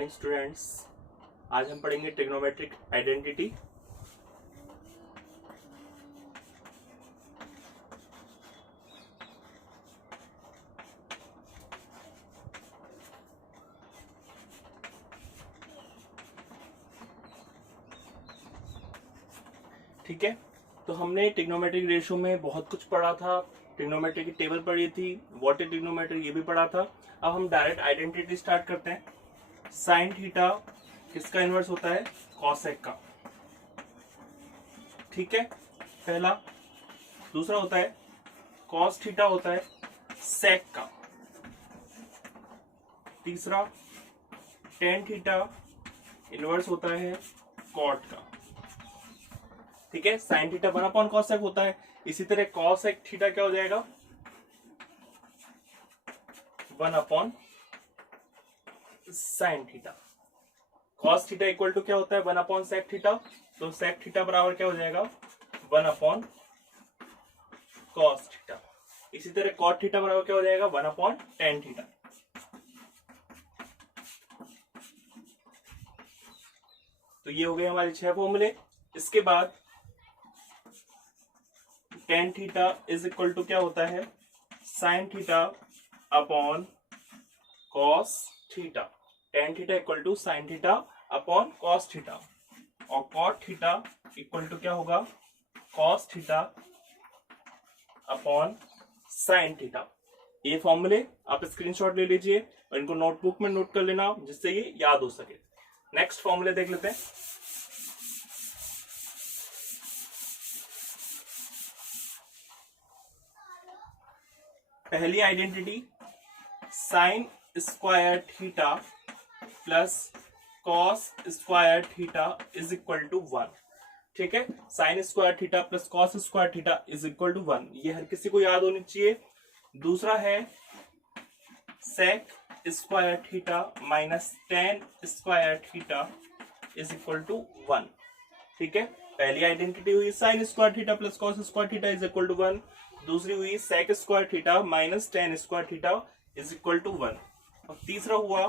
Morning students. आज हम पढ़ेंगे ट्रिग्नोमेट्रिक आइडेंटिटी। ठीक है, तो हमने ट्रिग्नोमेट्रिक रेशियो में बहुत कुछ पढ़ा था। ट्रिग्नोमेट्री की टेबल पढ़ी थी, व्हाट इज ट्रिग्नोमेट्री ये भी पढ़ा था। अब हम डायरेक्ट आइडेंटिटी स्टार्ट करते हैं। साइन थीटा किसका इनवर्स होता है? कॉसेक का। ठीक है, पहला। दूसरा होता है कॉस थीटा होता है सेक का। तीसरा टेन थीटा इनवर्स होता है कॉट का। ठीक है, साइन थीटा 1 कॉसेक होता है। इसी तरह कॉसेक थीटा क्या हो जाएगा? 1 sine theta. Cos theta equal to क्या होता है? 1 सेक थीटा। तो सेक थीटा बराबर क्या हो जाएगा? 1 कॉस थीटा। इसी तरह कॉट थीटा बराबर क्या हो जाएगा? 1 टेन थीटा। तो ये हो गए हमारे 6 फॉर्मूले। इसके बाद tan theta is equal to क्या होता है? Sine theta upon cos theta. Tan theta equal to sine theta upon cos theta. और कॉट थीटा इक्वल टू क्या होगा? Cos theta upon sine theta. ये फॉर्मूले आप स्क्रीनशॉट ले लीजिए और इनको नोटबुक में नोट कर लेना, जिससे ये याद हो सके। नेक्स्ट फॉर्मूले देख लेते हैं। पहली identity sine square theta plus cos square theta is equal to 1। ठीक है, sine square theta plus cos square theta is equal to 1। ये हर किसी को याद होनी चाहिए। दूसरा है sec square theta minus tan square theta is equal to 1। ठीक है, पहली आइडेंटिटी हुई sine square theta plus cos square theta is equal to 1। दूसरी हुई sec square theta minus tan square theta is equal to 1। और तीसरा हुआ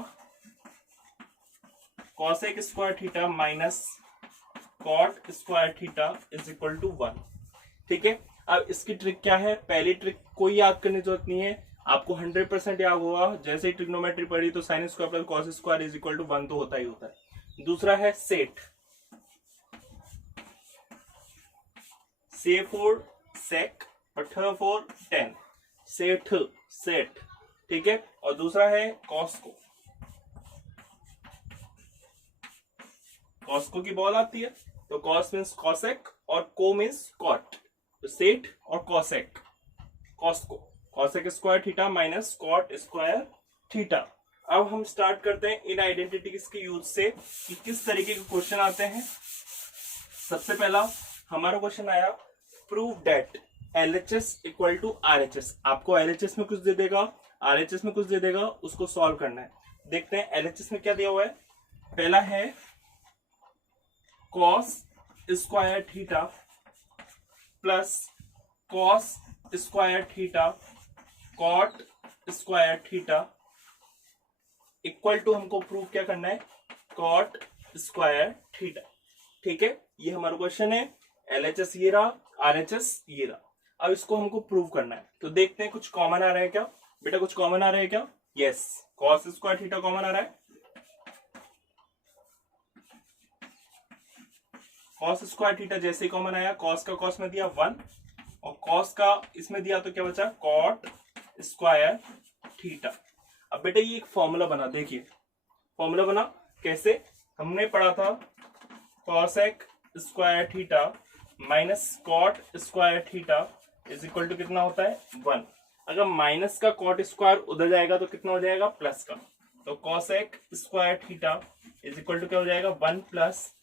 cosec square theta minus cot square theta is equal to 1। ठीक है, अब इसकी ट्रिक क्या है? पहली ट्रिक कोई याद करने की जरूरत नहीं है, आपको 100% याद होगा। जैसे ही ट्रिग्नोमेट्री पढ़ी तो sine square plus cos square is equal to 1 तो होता ही होता है। दूसरा है सेट, से फोर सेक और थ फोर टेन, सेठ सेट। ठीक है, और दूसरा है कॉस्को। कॉस्को की बॉल आती है तो कॉस मीन्स कॉसेक और को मीन्स कॉट। तो सेट और कॉसेक, कॉस्को, cosec square theta minus cot square theta. अब हम स्टार्ट करते हैं इन आइडेंटिटीज के यूज से कि किस तरीके के क्वेश्चन आते हैं। सबसे पहला हमारा क्वेश्चन आया, prove that LHS equal to RHS। आपको LHS में कुछ दे देगा, RHS में कुछ दे देगा, उसको सॉल्व करना है। देखते हैं LHS में क्या दिया हुआ है। पहला है cos square theta plus cos square theta cot square theta equal to हमको प्रूव क्या करना है? Cot square theta. ठीक है, ये हमारा क्वेश्चन है। LHS ये रहा, RHS ये रहा। अब इसको हमको प्रूव करना है, तो देखते हैं कुछ कॉमन आ रहा है क्या। बेटा कुछ कॉमन आ रहा है क्या? Yes, cos square theta common आ रहा है। कॉस स्क्वायर थीटा जैसे ही कॉमन आया, कॉस का कॉस में दिया 1 और कॉस का इसमें दिया तो क्या बचा? Cot square theta. अब बेटा ये एक फॉर्मूला बना, देखिए फॉर्मूला बना कैसे। हमने पढ़ा था cosec square theta minus cot square theta is equal to कितना होता है? 1। अगर माइनस का कॉट स्क्वायर उधर जाएगा तो कितना हो जाएगा? प्लस का। तो cosec square theta is equal to क्या हो जाएगा? 1 प्लस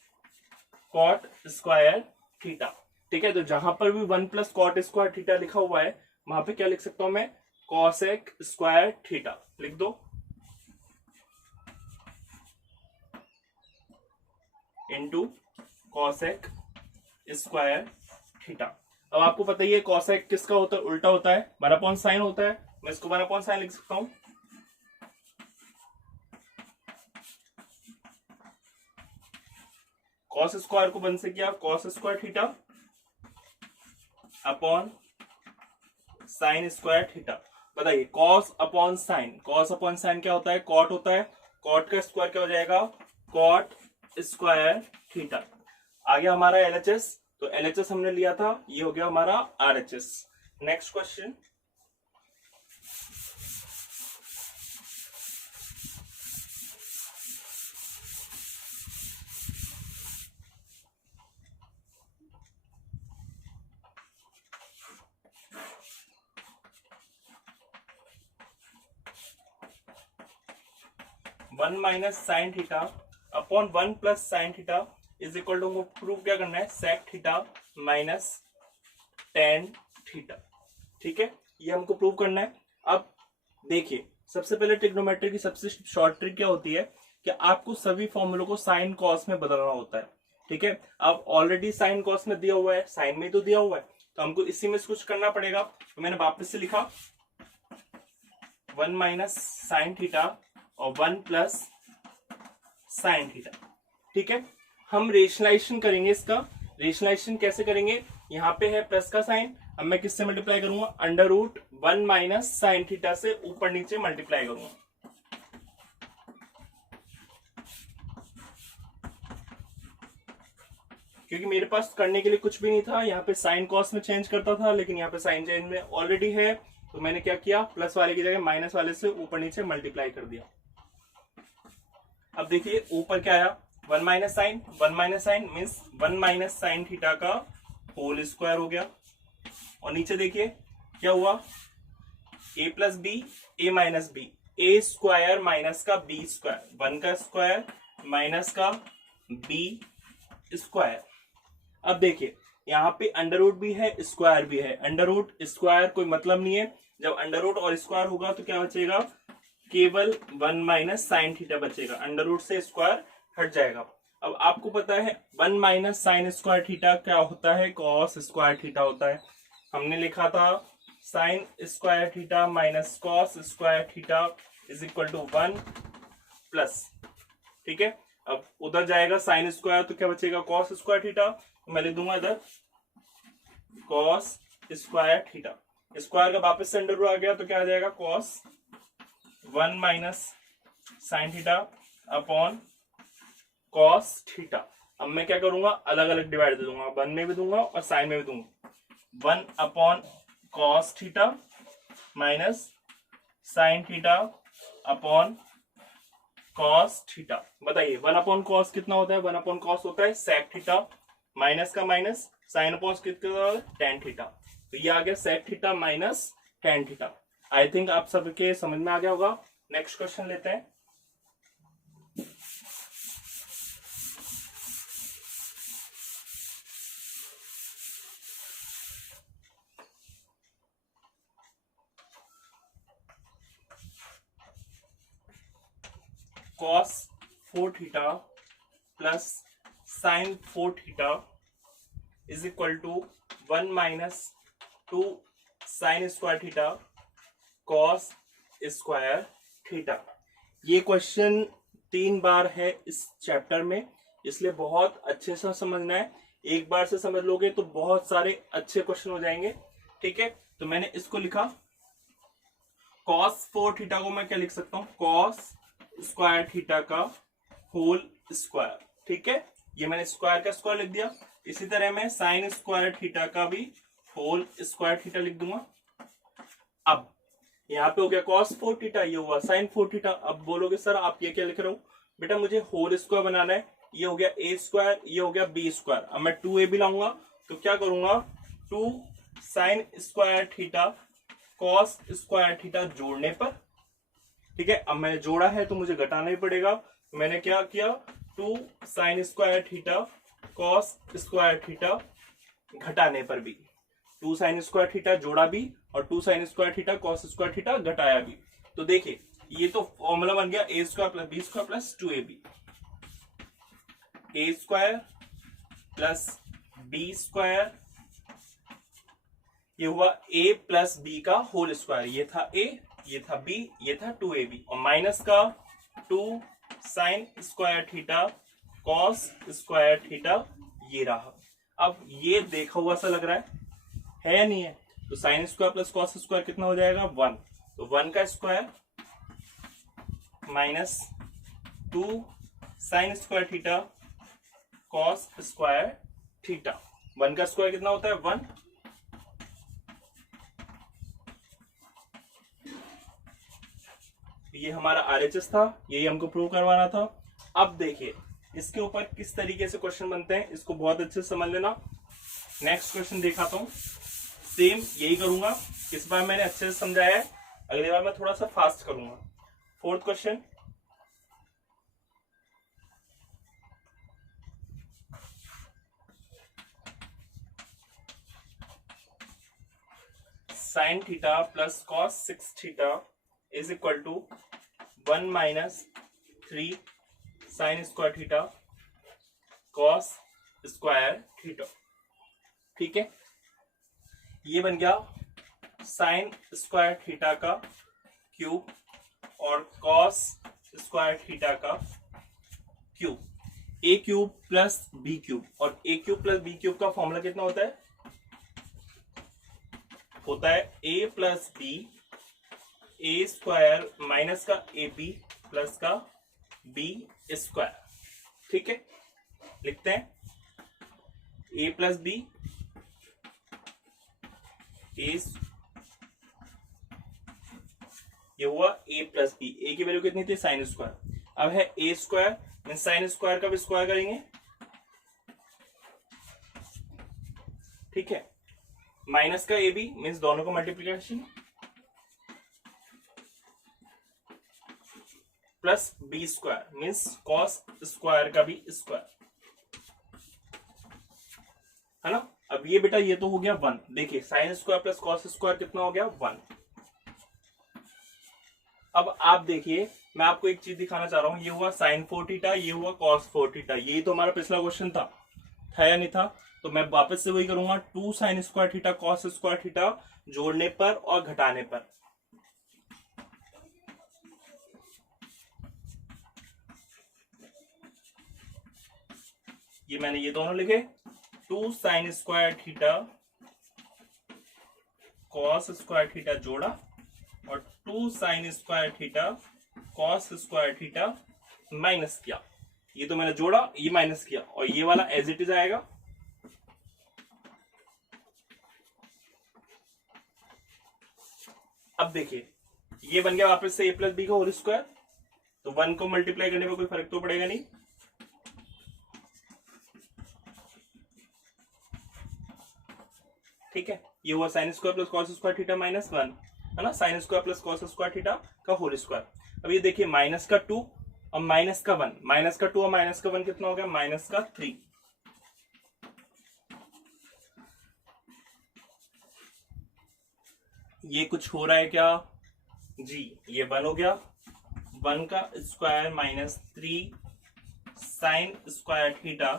कॉट स्क्वायर थीटा। ठीक है, तो जहां पर भी 1 प्लस कॉट स्क्वायर थीटा लिखा हुआ है वहां पे क्या लिख सकता हूं मैं? कॉसेक स्क्वायर थीटा लिख दो इंटू कॉसेक स्क्वायर थीटा। अब आपको पता ही है कॉसेक किसका होता है? उल्टा होता है, 1 साइन होता है। मैं इसको 1 साइन लिख सकता हूं। कॉस स्क्वायर को वन से किया cos square theta upon sign square theta. बताइए कॉस अपॉन साइन क्या होता है, कॉट होता है, कॉट का स्क्वायर क्या हो जाएगा, कॉट स्क्वायर थीटा। आ गया हमारा एलएचएस, तो एलएचएस हमने लिया था, ये हो गया हमारा RHS. Next question, one minus sine theta upon one plus sine theta is equal to, prove क्या करना है, sec theta minus tan theta. ठीक है, ये हमको प्रूव करना है। अब देखिए सबसे पहले ट्रिग्नोमेट्री की सबसे शॉर्ट ट्रिक क्या होती है कि आपको सभी फॉर्मूलों को साइन कॉस में बदलना होता है। ठीक है, अब ऑलरेडी साइन कॉस में दिया हुआ है, साइन में तो दिया हुआ है, तो हमको इसी में कुछ करना पड़ेगा। तो मैंने वापस से लिखा वन माइनस साइन थीटा और वन प्लस साइन थीटा। ठीक है, हम रेशनलाइजेशन करेंगे इसका। रेशनलाइजेशन कैसे करेंगे, यहाँ पे है प्लस का साइन, अब मैं किससे मल्टीप्लाई करूंगा, under root one minus sine theta से ऊपर नीचे मल्टीप्लाई करूंगा। क्योंकि मेरे पास करने के लिए कुछ भी नहीं था, यहाँ पे साइन कॉस में चेंज करता था, लेकिन यहाँ पे साइन चेंज में ऑलरेडी है, तो मैंने क्या किया, प्लस वाले की जगह माइनस वाले से ऊपर नीचे मल्टीप्लाई कर दिया। अब देखिए ऊपर क्या आया, one minus sine means one minus sine theta का होल स्क्वायर हो गया। और नीचे देखिए क्या हुआ, A plus B A minus B, A square minus का बी स्क्वायर, वन का स्क्वायर माइनस का बी स्क्वायर। अब देखिए यहाँ पे अंडर रूट भी है स्क्वायर भी है, अंडर रूट स्क्वायर कोई मतलब नहीं है, जब अंडर रूट और स्क्वायर होगा तो क्या बचेगा, केवल वन माइनस साइन थीटा बचेगा, अंडर रूट से स्क्वायर हट जाएगा। अब आपको पता है one minus sign square theta क्या होता है, कॉस स्क्वायर थीटा होता है। हमने लिखा था sine square theta minus cos square theta is equal to one plus. ठीक है, अब उधर जाएगा साइन स्क्वायर तो क्या बचेगा, कॉस स्क्वायर थीटा, मैं लिख दूंगा इधर कॉस स्क्वायर थीटा, स्क्वायर का वापस से अंडर रूट आ गया तो क्या आ जाएगा, cos one minus sine theta upon cos theta. अब मैं क्या करूंगा, अलग अलग डिवाइड दे दूंगा, वन में भी दूंगा और साइन में भी दूंगा, one upon cos theta minus sine theta upon cos theta. बताइए वन अपॉन कॉस कितना होता है, वन अपॉन कॉस होता है सेक थीटा, माइनस का माइनस, साइन अपॉन कितना होता है, टेन थीटा। तो ये आ गया sec theta minus tan theta. I think आप सबके समझ में आ गया होगा। नेक्स्ट क्वेश्चन लेते हैं। cos 4 theta plus sine 4 theta is equal to one minus two sine square theta cos square theta. ये क्वेश्चन 3 बार है इस चैप्टर में, इसलिए बहुत अच्छे से समझना है। एक बार से समझ लोगे तो बहुत सारे अच्छे क्वेश्चन हो जाएंगे। ठीक है, तो मैंने इसको लिखा cos 4 थीटा को मैं क्या लिख सकता हूं, cos स्क्वायर थीटा का होल स्क्वायर। ठीक है, ये मैंने स्क्वायर का स्क्वायर लिख दिया। इसी तरह मैं साइन स्क्वायर थीटा का भी होल स्क्वायर थीटा लिख दूंगा। अब यहाँ पे हो गया cos 4 थीटा, ये हुआ sin 4 थीटा। अब बोलोगे सर आप ये क्या लिख रहे हो, बेटा मुझे होल स्क्वायर बनाना है, ये हो गया a स्क्वायर, ये हो गया b स्क्वायर। अब मैं 2a भी लाऊंगा तो क्या करूंगा, 2 sin square theta cos square theta जोड़ने पर। ठीक है, अब मैंने जोड़ा है तो मुझे घटाना ही पड़ेगा, तो मैंने क्या किया, 2 sin square theta cos square theta घटाने पर भी, 2 sin स्क्वायर थीटा जोड़ा भी और 2 sin square theta cos square theta घटाया भी। तो देखिए ये तो फॉर्मूला बन गया a square plus b square plus 2ab, a square plus b square, ये हुआ a प्लस b का होल स्क्वायर, ये था a ये था b ये था 2ab, और माइनस का 2 sin square theta cos square theta ये रहा। अब ये देखा हुआ सा लग रहा है या नहीं है? तो sine square plus cos square कितना हो जाएगा 1, तो 1 का square minus 2 sine square theta cos square theta. 1 का स्क्वायर कितना होता है 1, ये हमारा RHS था, यही हमको प्रूव करवाना था। अब देखिए इसके ऊपर किस तरीके से क्वेश्चन बनते हैं, इसको बहुत अच्छे से समझ लेना। नेक्स्ट क्वेश्चन दिखाता हूं, सेम यही करूंगा। इस बार मैंने अच्छे से समझाया है, अगली बार मैं थोड़ा सा फास्ट करूंगा। Fourth question, sine theta plus cos 6 theta is equal to 1 minus 3 sine square theta cos square theta. ठीक है, ये बन गया साइन स्क्वायर थीटा का क्यूब और कॉस स्क्वायर थीटा का क्यूब। ए क्यूब प्लस बी क्यूब, और A cube plus B cube का फॉर्मूला कितना होता है? होता है A plus B A square minus का ए बी प्लस का बी स्क्वायर। ठीक है, लिखते हैं ए प्लस बी ये हुआ ए प्लस बी, ए की वैल्यू कितनी थी साइन स्क्वायर। अब है a square mean sine square का भी स्क्वायर करेंगे। ठीक है, माइनस का ए बी मीन्स दोनों को multiplication plus B square means cos square का भी स्क्वायर, है ना। अब ये बेटा ये तो हो गया 1। देखिए sign square plus cos square कितना हो गया 1। अब आप देखिए मैं आपको एक चीज दिखाना चाह रहा हूं, ये हुआ साइन 4 थीटा, ये हुआ कॉस 4 थीटा। यही तो हमारा पिछला क्वेश्चन था या नहीं था? तो मैं वापस से वही करूंगा, 2 sine square theta cos square theta जोड़ने पर और घटाने पर। ये मैंने ये दोनों लिखे, 2 sine square theta cos square theta जोड़ा और 2 sine square theta cos square theta minus किया। ये तो मैंने जोड़ा, ये माइनस किया, और ये वाला एज इट इज आएगा। अब देखिए ये बन गया वापस से ए प्लस बी का होल स्क्वायर, तो 1 को मल्टीप्लाई करने पर कोई फर्क तो पड़ेगा नहीं। ठीक है, ये हुआ sign square plus cos square theta minus 1, है ना, sign square plus cos square theta का होल स्क्वायर। अब ये देखिए माइनस का 2 और माइनस का 1, माइनस का 2 और माइनस का 1 कितना हो गया माइनस का 3। ये कुछ हो रहा है क्या जी? ये 1 हो गया, 1 का square minus 3 sine square theta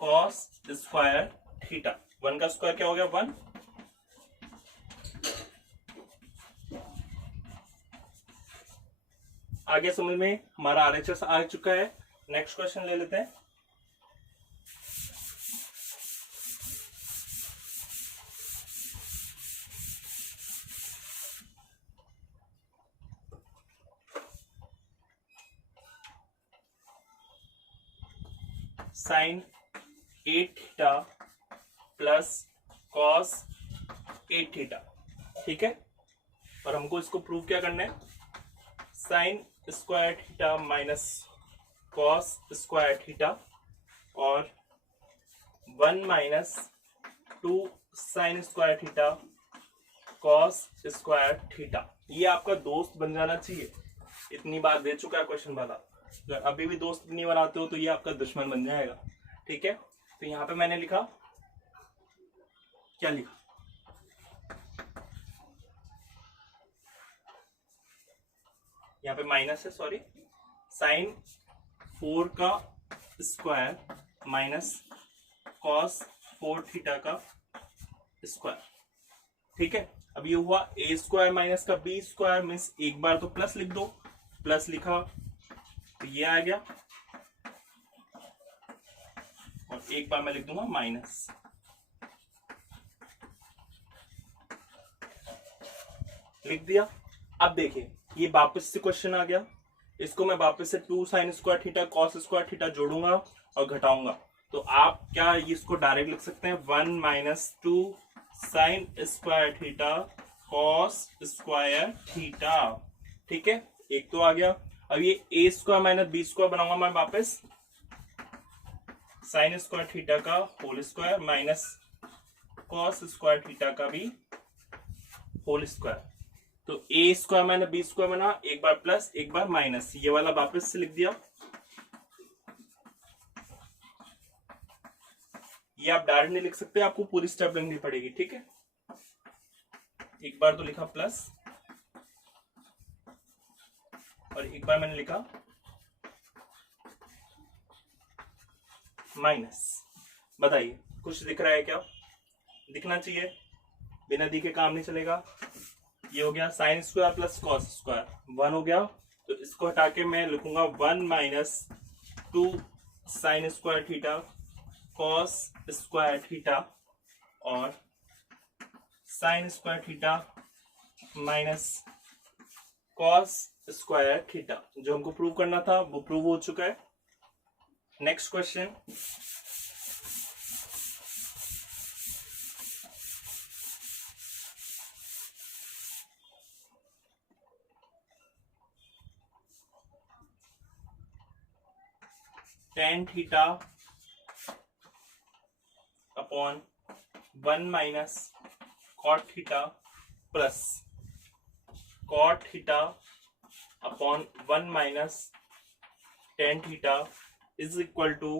cos square theta. 1 का स्क्वायर क्या हो गया 1। आगे समझ में हमारा RHS आ चुका है। नेक्स्ट क्वेश्चन ले लेते हैं। Sine 8 theta plus cos 8 theta. ठीक है, और हमको इसको प्रूव क्या करना है, sine square theta minus cos square theta और 1 minus 2 sine square theta cos square theta. ये आपका दोस्त बन जाना चाहिए, इतनी बार दे चुका है क्वेश्चन वाला। अगर अभी भी दोस्त नहीं बनाते हो तो ये आपका दुश्मन बन जाएगा। ठीक है, तो यहां पे मैंने लिखा, क्या लिखा, यहाँ पे माइनस है, सॉरी, साइन 4 का स्क्वायर माइनस कॉस 4 थीटा का स्क्वायर। ठीक है, अब ये हुआ ए स्क्वायर माइनस का बी स्क्वायर मीन्स एक बार तो प्लस लिख दो, प्लस लिखा तो ये आ गया एक बार मैं लिख दूंगा माइनस। लिख दिया। अब देखिए ये वापस से क्वेश्चन आ गया, इसको मैं वापस से 2 sine square theta cos square theta जोड़ूंगा और घटाऊंगा। तो आप क्या इसको डायरेक्ट लिख सकते हैं 1 minus 2 sine square theta cos square theta. ठीक है, एक तो आ गया। अब ये A square minus B square बनाऊंगा मैं वापस, साइन स्क्वायर थीटा का whole square minus cos square theta का भी होल स्क्वायर। तो A square minus B square बना, एक बार प्लस एक बार माइनस, ये वाला वापस से लिख दिया। ये आप डायरेक्ट नहीं लिख सकते, आपको पूरी स्टेप लिखनी पड़ेगी। ठीक है, एक बार तो लिखा प्लस और एक बार मैंने लिखा माइनस। बताइए कुछ दिख रहा है क्या? दिखना चाहिए, बिना दिखे काम नहीं चलेगा। ये हो गया sine square plus cos square, 1 हो गया। तो इसको हटा के मैं लिखूंगा 1 minus 2 sine square theta cos square theta और sine square theta minus cos square theta. जो हमको प्रूव करना था वो प्रूव हो चुका है। Next question, tan theta upon 1 minus cot theta plus cot theta upon 1 minus tan theta is equal to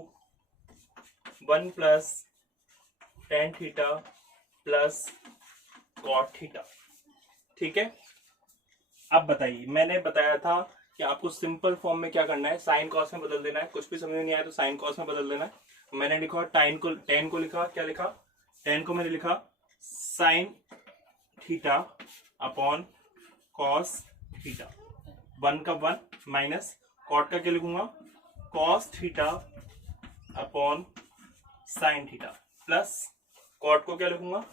1 plus tan theta plus cot theta. ठीक है, अब बताइए, मैंने बताया था कि आपको सिंपल फॉर्म में क्या करना है, साइन कॉस में बदल देना है। कुछ भी समझ में नहीं आया तो साइन कॉस में बदल देना है। मैंने लिखा टेन को लिखा, क्या लिखा, टेन को मैंने लिखा sine theta upon cos theta, 1 का 1 माइनस कॉट का क्या लिखूंगा cos theta upon sine theta plus cot को क्या लिखूंगा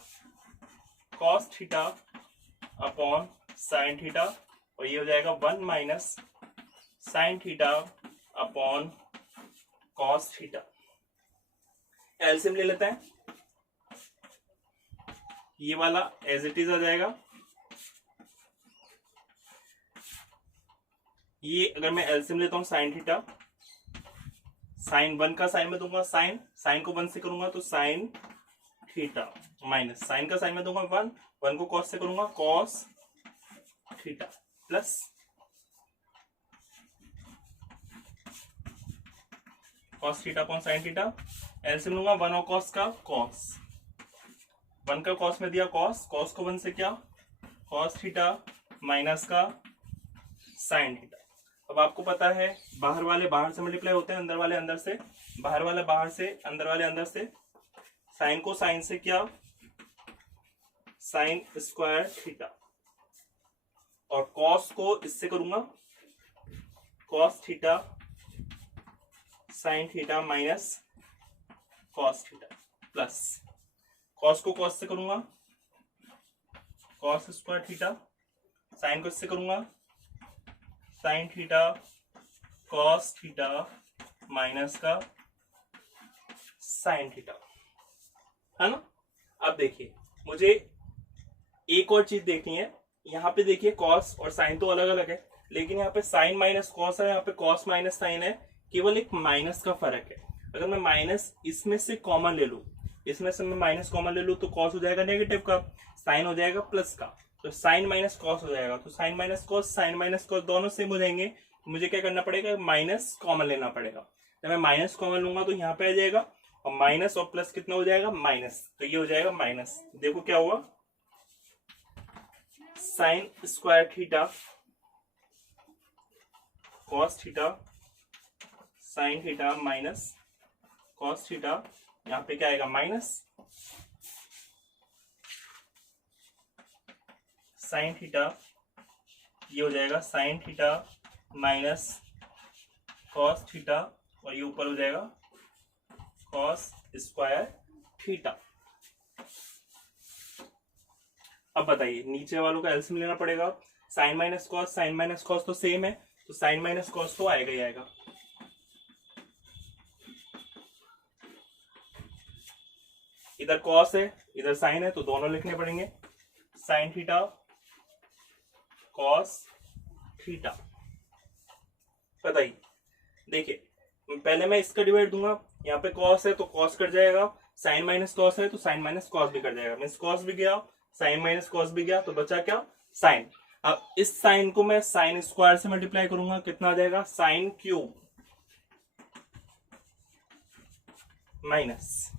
cos theta upon sine theta, और ये हो जाएगा 1 minus sine theta upon cos theta. LCM ले लेते हैं, ये वाला एज इट इज आ जाएगा। ये अगर मैं एलसीएम लेता हूं साइन थीटा, साइन 1 का साइन में दूंगा साइन को 1 से करूंगा तो साइन थीटा माइनस साइन का साइन में दूंगा 1 को कॉस से करूंगा cos theta plus cos theta upon sine theta. LCM लूंगा 1 और कॉस का कॉस, 1 का कॉस में दिया कॉस को 1 से क्या कॉस थीटा माइनस का साइन थीटा। अब आपको पता है बाहर वाले बाहर से मल्टीप्लाई होते हैं, अंदर वाले अंदर से, बाहर वाले बाहर से, अंदर वाले अंदर से। साइन को साइन से क्या साइन स्क्वायर थीटा, और कॉस को इससे करूंगा cos theta sine theta minus cos theta plus cos को कॉस से करूंगा कॉस स्क्वायर थीटा, साइन को इससे करूंगा sign theta cos theta minus का साइन थीटा, है ना। अब देखिए मुझे एक और चीज देखनी है, यहाँ पे देखिए कॉस और साइन तो अलग अलग है, लेकिन यहाँ पे साइन माइनस कॉस है, यहाँ पे कॉस माइनस साइन है, केवल एक माइनस का फर्क है। अगर मैं माइनस इसमें से कॉमन ले लूं, इसमें से मैं माइनस कॉमन ले लूं तो कॉस हो जाएगा नेगेटिव का, साइन हो जाएगा प्लस का, तो साइन माइनस कॉस हो जाएगा। तो साइन माइनस कॉस दोनों सेम हो जाएंगे, तो मुझे क्या करना पड़ेगा माइनस कॉमन लेना पड़ेगा। जब मैं माइनस कॉमन लूंगा तो यहाँ पे आ जाएगा, और माइनस और प्लस कितना हो जाएगा माइनस, तो ये हो जाएगा माइनस। देखो क्या हुआ sign square theta cos theta sine theta minus cos theta, यहाँ पे क्या आएगा माइनस साइन थीटा, ये हो जाएगा sign theta minus cos theta, और ये ऊपर हो जाएगा कॉस स्क्वायर थीटा। अब बताइए नीचे वालों का एलसीएम लेना पड़ेगा। साइन माइनस कॉस तो सेम है, तो साइन माइनस कॉस तो आएगा ही आएगा। इधर कॉस है इधर साइन है, तो दोनों लिखने पड़ेंगे, साइन थीटा कॉस थीटा। बताइए देखिए पहले मैं इसका डिवाइड दूंगा, यहाँ पे कॉस है तो कॉस कट जाएगा, साइन माइनस कॉस है तो साइन माइनस कॉस भी कट जाएगा, मीन्स कॉस भी गया साइन माइनस कॉस भी गया, तो बचा क्या साइन। अब इस साइन को मैं साइन स्क्वायर से मल्टीप्लाई करूंगा, कितना आ जाएगा साइन क्यूब माइनस,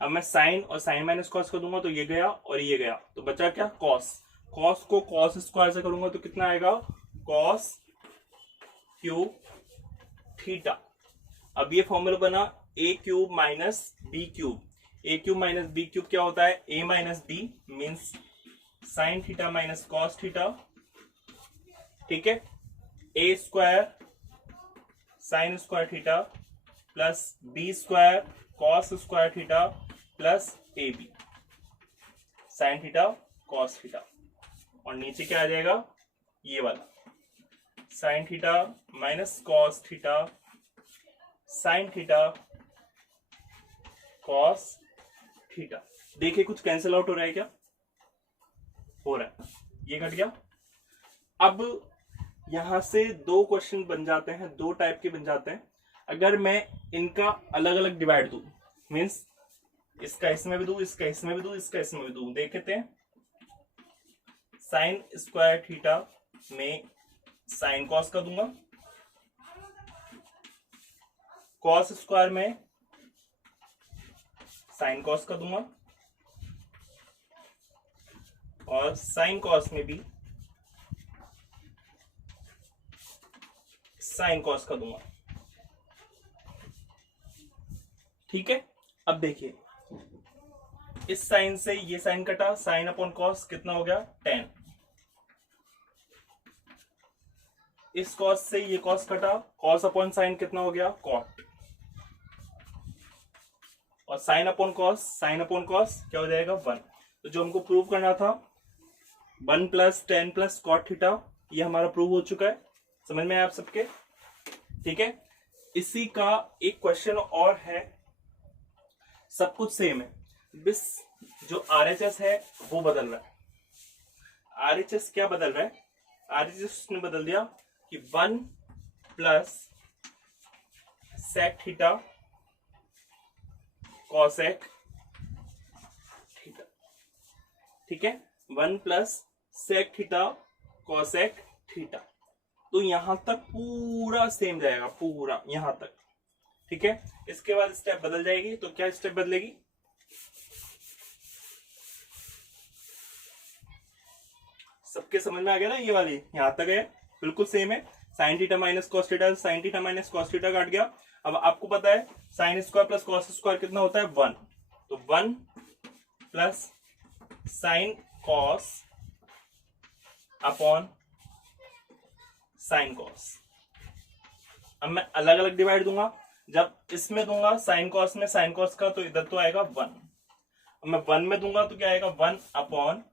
अब मैं साइन और साइन माइनस कॉस कर दूंगा तो ये गया और ये गया, तो बचा क्या कॉस। कॉस को कॉस स्क्वायर से करूंगा तो कितना आएगा कॉस क्यूब थीटा। अब ये फॉर्मूला बना a cube minus B cube. A cube minus B cube क्या होता है a minus b, means sine theta minus cos theta. ठीक है, a square sine square theta plus B square cos square theta plus A b sine theta cos theta. और नीचे क्या आ जाएगा ये वाला sine theta minus cos theta sine theta cos theta. देखिए कुछ कैंसिल आउट हो रहा है क्या, हो रहा है, ये घट गया। अब यहां से दो क्वेश्चन बन जाते हैं, दो टाइप के बन जाते हैं। अगर मैं इनका अलग अलग डिवाइड दूं, मीन्स इसका इसमें भी दूं, इसका इसमें भी दूं, इसका इसमें भी दूं, देखते हैं। साइन स्क्वायर थीटा में साइन कॉस का दूंगा, कॉस स्क्वायर में साइन कॉस का दूंगा, और साइन कॉस में भी साइन कॉस का दूंगा। ठीक है, अब देखिए इस साइन से ये साइन कटा, साइन अपॉन कॉस कितना हो गया 10। इस कॉस से ये कॉस कटा, कॉस अपॉन साइन कितना हो गया कॉट। और साइन अपॉन कॉस क्या हो जाएगा 1। तो जो हमको प्रूव करना था 1 प्लस 10 प्लस कॉट थीटा, ये हमारा प्रूव हो चुका है। समझ में आया आप सबके। ठीक है, इसी का एक क्वेश्चन और है, सब कुछ सेम है, बस जो RHS है वो बदल रहा है। RHS क्या बदल रहा है, RHS ने बदल दिया कि 1 plus sec theta cosec theta. ठीक है, 1 plus sec theta cosec theta. तो यहां तक पूरा सेम जाएगा, पूरा यहां तक। ठीक है, इसके बाद स्टेप बदल जाएगी, तो क्या स्टेप बदलेगी, सबके समझ में आ गया ना, ये वाली यहां तक है बिल्कुल सेम है। Sine theta minus cos theta, sine theta minus cos theta काट गया। अब आपको पता है sine square plus cos square कितना होता है 1, तो 1 plus sine cos upon sine cos. अब मैं अलग अलग डिवाइड दूंगा, जब इसमें दूंगा साइन कॉस में साइन कॉस का, तो इधर तो आएगा 1। अब मैं 1 में दूंगा तो क्या आएगा 1 अपॉन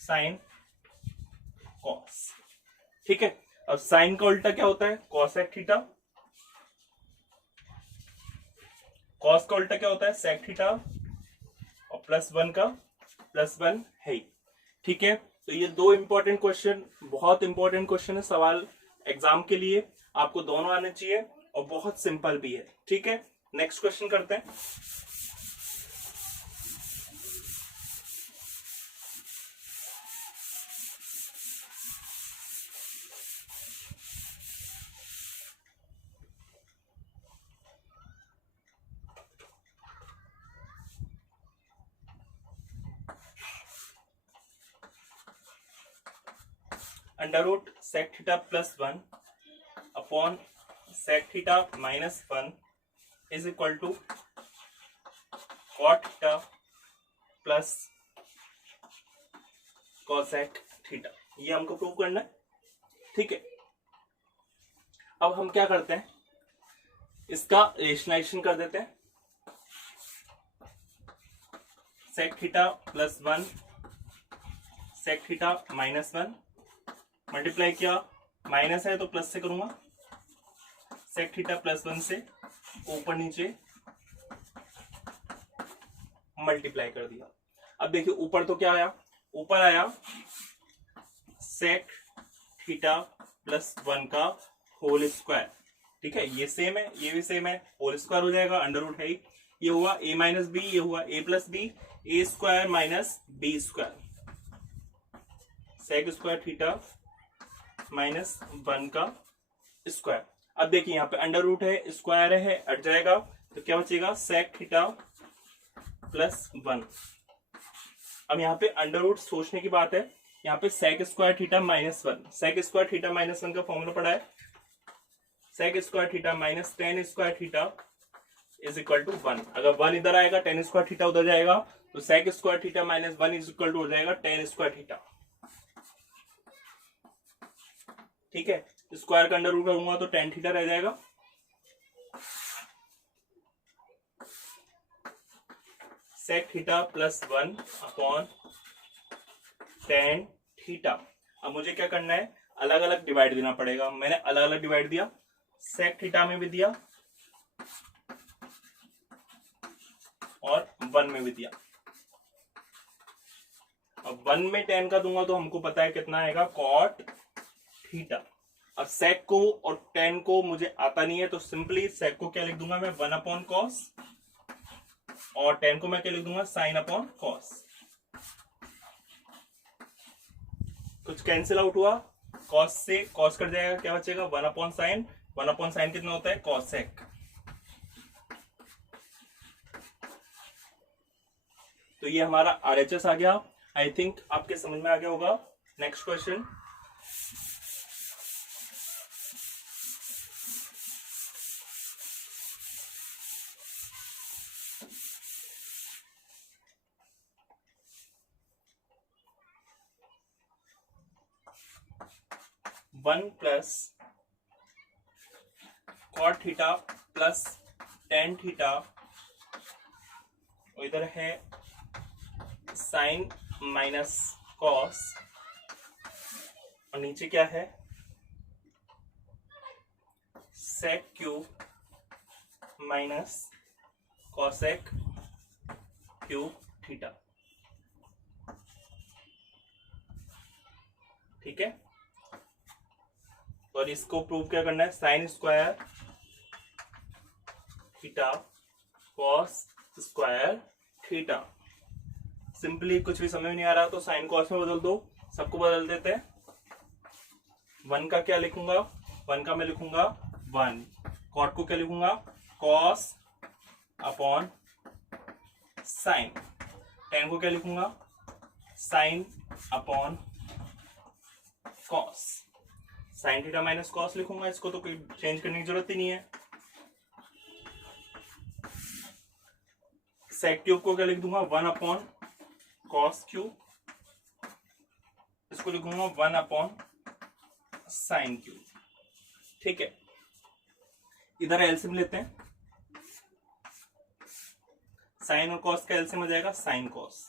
साइन कॉस। ठीक है, अब साइन का उल्टा क्या होता है कॉसेक थीटा, कॉस का उल्टा क्या होता है सेक थीटा, और प्लस 1 का प्लस 1 है ही। ठीक है, तो ये दो इंपॉर्टेंट क्वेश्चन, बहुत इंपॉर्टेंट क्वेश्चन है, सवाल एग्जाम के लिए आपको दोनों आने चाहिए, और बहुत सिंपल भी है। ठीक है, नेक्स्ट क्वेश्चन करते हैं। Under root sec theta plus 1 upon sec theta minus 1 is equal to cot theta plus cosec theta. ये हमको प्रूव करना है। ठीक है, अब हम क्या करते हैं, इसका रेशनलाइजेशन कर देते हैं। Sec theta plus 1 sec theta minus 1 multiply किया, माइनस है तो प्लस से करूंगा, सेक थीटा प्लस 1 से ऊपर नीचे मल्टीप्लाई कर दिया। अब देखिए ऊपर तो क्या आया, ऊपर आया सेक थीटा प्लस 1 का होल स्क्वायर। ठीक है, ये सेम है, ये भी सेम है, होल स्क्वायर हो जाएगा, अंडर रूट है ही। ये हुआ a माइनस बी, ये हुआ a plus B, A square minus B square, sec square theta minus 1 का स्क्वायर। अब देखिए यहाँ पे अंडर रूट है, स्क्वायर है, हट जाएगा, तो क्या बचेगा, सेक थीटा प्लस 1। अब यहाँ पे अंडर रूट सोचने की बात है, यहाँ पे sec square theta minus 1, sec square theta minus 1 का फॉर्मूला पड़ा है, sec square theta minus tan square theta is equal to 1। अगर 1 इधर आएगा, टेन स्क्वायर थीटा उधर जाएगा, तो sec square theta minus 1 is equal to हो जाएगा टेन स्क्वायर थीटा। ठीक है, स्क्वायर का अंडर रूट करूंगा तो टेन थीटा रह जाएगा। Sec theta plus 1 upon tan theta. अब मुझे क्या करना है, अलग अलग डिवाइड देना पड़ेगा। मैंने अलग अलग डिवाइड दिया, सेक थीटा में भी दिया और 1 में भी दिया। अब 1 में 10 का दूंगा तो हमको पता है कितना आएगा, कॉट थीटा। अब सेक को और 10 को मुझे आता नहीं है, तो सिंपली सेक को क्या लिख दूंगा मैं, 1 अपॉन कॉस, और 10 को मैं क्या लिख दूंगा, साइन अपॉन कॉस। कुछ कैंसिल आउट हुआ, कॉस से कॉस कट जाएगा, क्या बचेगा, 1 अपॉन साइन। 1 अपॉन साइन कितना होता है, कॉसेक। तो ये हमारा आरएचएस आ गया। आई थिंक आपके समझ में आ गया होगा। Next question, one plus cot theta plus tan theta, इधर है साइन माइनस कॉस, और नीचे क्या है, sec cube minus cosec cube theta. ठीक है, और इसको प्रूव क्या करना है, sine square theta cos square theta. Simply कुछ भी समझ में नहीं आ रहा तो साइन कॉस में बदल दो, सबको बदल देते हैं। 1 का क्या लिखूंगा, 1 का मैं लिखूंगा 1, कॉट को क्या लिखूंगा, कॉस अपॉन साइन, 10 को क्या लिखूंगा, sine upon cos. Sign theta minus cos लिखूंगा, इसको तो कोई चेंज करने की जरूरत ही नहीं है। सेक क्यूब को क्या लिख दूंगा, 1 अपॉन कॉस क्यूब, इसको लिखूंगा 1 अपॉन साइन क्यूब। ठीक है, इधर एलसीएम लेते हैं, साइन और कॉस का एलसीएम हो जाएगा साइन कॉस।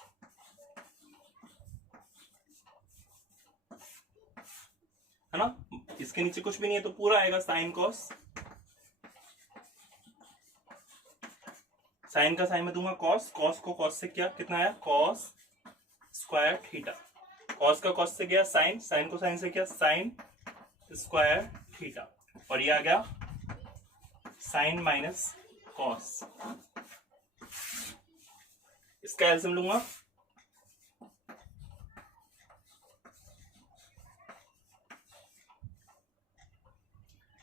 है ना, इसके नीचे कुछ भी नहीं है तो पूरा आएगा साइन कॉस। साइन का साइन में दूंगा कॉस, कॉस को कॉस से क्या कितना आया, कॉस स्क्वायर थीटा, कॉस का कॉस से गया साइन, साइन को साइन से क्या, साइन स्क्वायर थीटा, और ये आ गया साइन माइनस कॉस। इसका एलसीएम लूंगा,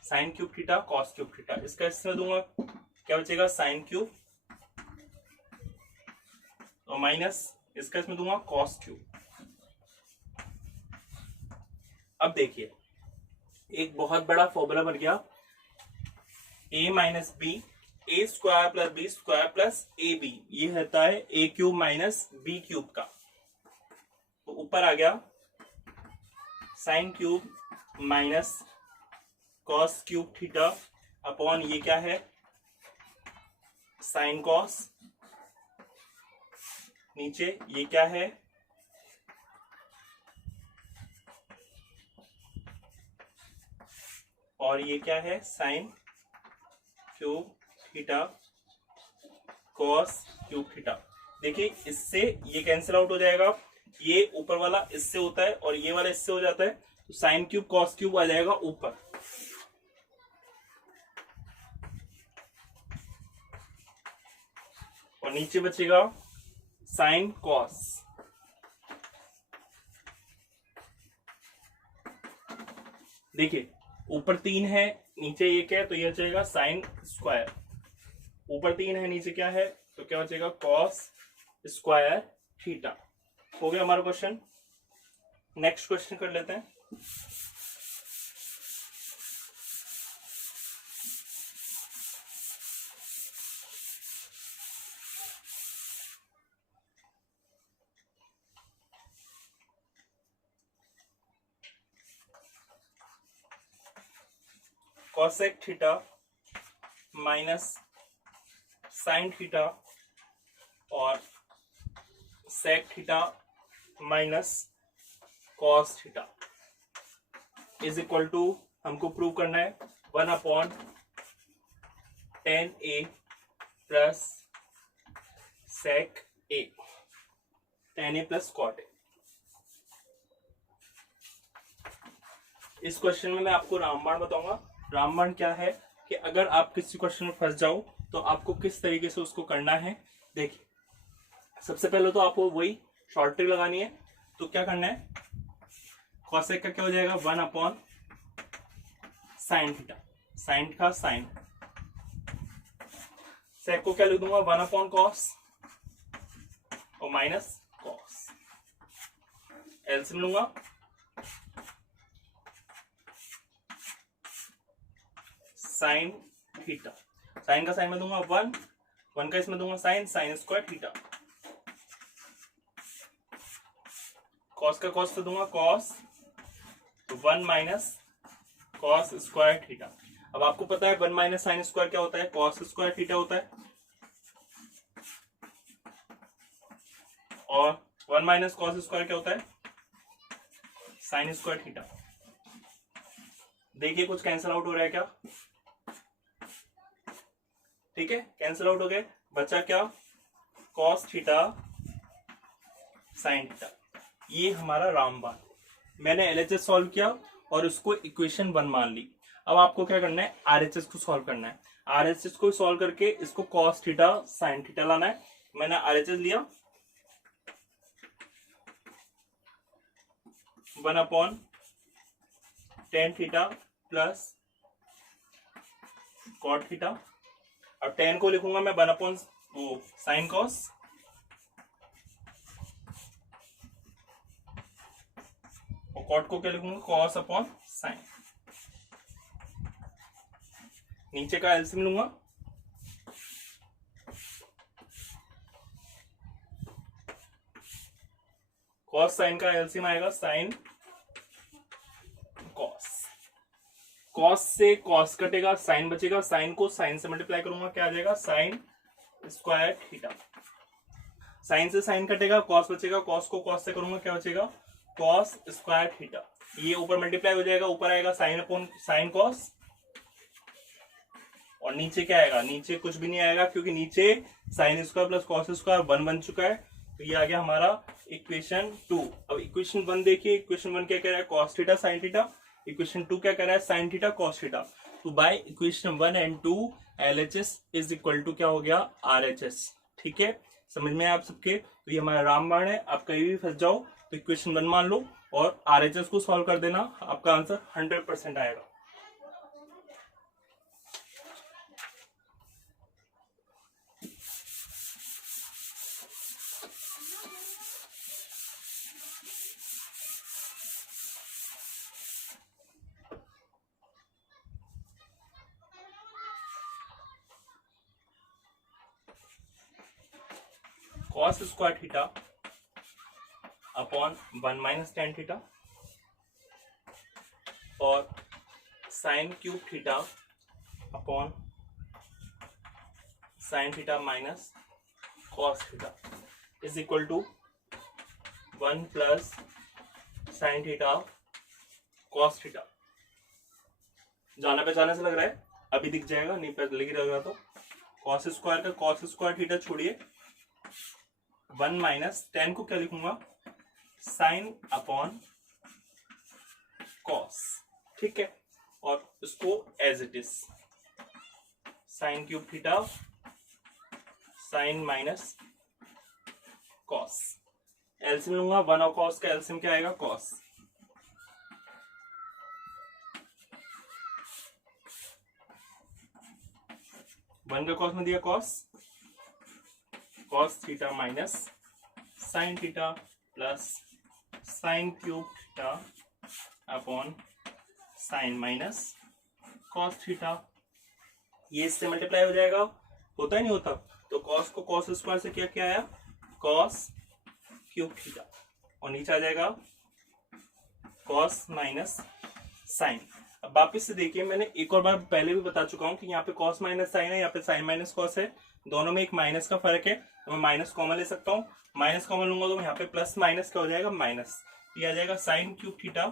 sign cube theta cos cube theta, इसका इसमें दूंगा, क्या बचेगा, साइन क्यूब और माइनस इसका इसमें दूंगा कॉस क्यूब। अब देखिए एक बहुत बड़ा फॉर्मूला बन गया, a minus B, A square plus B square plus A B, ये रहता है A cube minus B cube का। तो ऊपर आ गया sine cube minus cos cube theta upon ये क्या है, साइन कॉस नीचे ये क्या है, और ये क्या है, sign cube theta cos cube theta. देखिए इससे ये कैंसिल आउट हो जाएगा, ये ऊपर वाला इससे होता है और ये वाला इससे हो जाता है, तो साइन क्यूब कॉस क्यूब आ जाएगा ऊपर, और नीचे बचेगा साइन कॉस। देखिए ऊपर 3 है नीचे 1 है, तो ये बचेगा साइन स्क्वायर, ऊपर 3 है नीचे क्या है, तो क्या बचेगा कॉस स्क्वायर थीटा। हो गया हमारा क्वेश्चन। नेक्स्ट क्वेश्चन कर लेते हैं। Cosec theta minus sine theta और sec theta minus cos theta is equal to, हमको प्रूव करना है 1/10a plus sec a, 10a plus cot a। इस क्वेश्चन में मैं आपको रामबाण बताऊंगा। रामबाण क्या है कि अगर आप किसी क्वेश्चन में फंस जाओ तो आपको किस तरीके से उसको करना है। देखिए सबसे पहले तो आपको वही शॉर्ट ट्रिक लगानी है। तो क्या करना है, कॉसेक का क्या हो जाएगा 1/sin थीटा, साइन का साइन, सेक को क्या लिख दूंगा 1/cos और माइनस कॉस, एलसीएम लूंगा, साइन थीटा, साइन का साइन में दूंगा 1, 1 का इसमें दूंगा sine, sine square theta, cos का कॉस तो दूंगा कॉस, तो 1 माइनस कॉस स्क्वायर थीटा। अब आपको पता है 1 माइनस साइन स्क्वायर क्या होता है, कॉस स्क्वायर थीटा होता है, और 1 माइनस कॉस स्क्वायर क्या होता है, साइन स्क्वायर थीटा। देखिए कुछ कैंसिल आउट हो रहा है क्या, ठीक है कैंसिल आउट हो गए, बचा क्या कॉस थीटा साइन थीटा। ये हमारा रामबाण। मैंने एलएचएस सॉल्व किया और उसको इक्वेशन 1 मान ली। अब आपको क्या करना है, आरएचएस को सॉल्व करना है। आरएचएस को सॉल्व करके इसको कॉस थीटा साइन थीटा लाना है। मैंने आरएचएस लिया 1/10 थीटा प्लस कॉट थीटा। अब 10 को लिखूंगा मैं 1/साइन कॉस, और कॉट को क्या लिखूंगा कॉस अपॉन साइन। नीचे का एलसीएम लूंगा, कॉस साइन का एलसीएम आएगा साइन कॉस, कॉस से कॉस कटेगा, साइन बचेगा, साइन को साइन से मल्टीप्लाई करूंगा क्या आ जाएगा साइन स्क्वायर थीटा। साइन से साइन कटेगा, कॉस बचेगा, कॉस को कॉस से करूंगा क्या बचेगा कॉस स्क्वायर थीटा। ये ऊपर मल्टीप्लाई हो जाएगा, ऊपर आएगा साइन अपॉन साइन कॉस, और नीचे क्या आएगा, नीचे कुछ भी नहीं आएगा क्योंकि नीचे sign square plus cos square 1 बन चुका है। तो ये आ गया हमारा इक्वेशन 2। अब इक्वेशन 1 देखिए, इक्वेशन 1 क्या कह रहा है cos theta sine theta, equation 2 क्या कह रहा है साइन थीटा कॉस थीटा। तो by equation 1 and 2 LHS is equal to क्या हो गया आरएचएस। ठीक है समझ में आप सबके। तो ये हमारा रामबाण है। आप कहीं भी फंस जाओ तो इक्वेशन 1 मान लो और आरएचएस को सॉल्व कर देना, आपका आंसर 100% आएगा। Cos square theta upon 1 minus tan theta और sine cube theta upon sine theta minus cos theta. Is equal to 1 plus sine theta cos theta. जाना पहचाने से लग रहा है, अभी दिख जाएगा, नहीं पहले लिख रहेगा तो कॉस स्क्वायर का कॉस स्क्वायर थीटा छोड़िए 1 माइनस टेन को क्या लिखूंगा साइन अपॉन कॉस, ठीक है, और इसको as it is sine cube theta sine minus cos. LCM लूंगा 1 और कॉस का एलसीएम क्या आएगा कॉस। वन का कॉस में दिया cos, cos theta minus sine theta plus sign cube theta upon sign minus cos theta. ये इससे मल्टीप्लाई हो जाएगा, होता ही नहीं होता, तो कॉस को कॉस स्क्वायर से क्या आया कॉस क्यूब थीटा, और नीचे आ जाएगा कॉस माइनस साइन। अब वापिस से देखिए, मैंने एक और बार पहले भी बता चुका हूं कि यहाँ पे कॉस माइनस साइन है, यहाँ पे साइन माइनस कॉस है, दोनों में एक माइनस का फर्क है, तो मैं माइनस कॉमन ले सकता हूँ। माइनस कॉमन लूंगा तो यहाँ पे प्लस माइनस क्या हो जाएगा माइनस, ये आ जाएगा साइन क्यूब थीटा,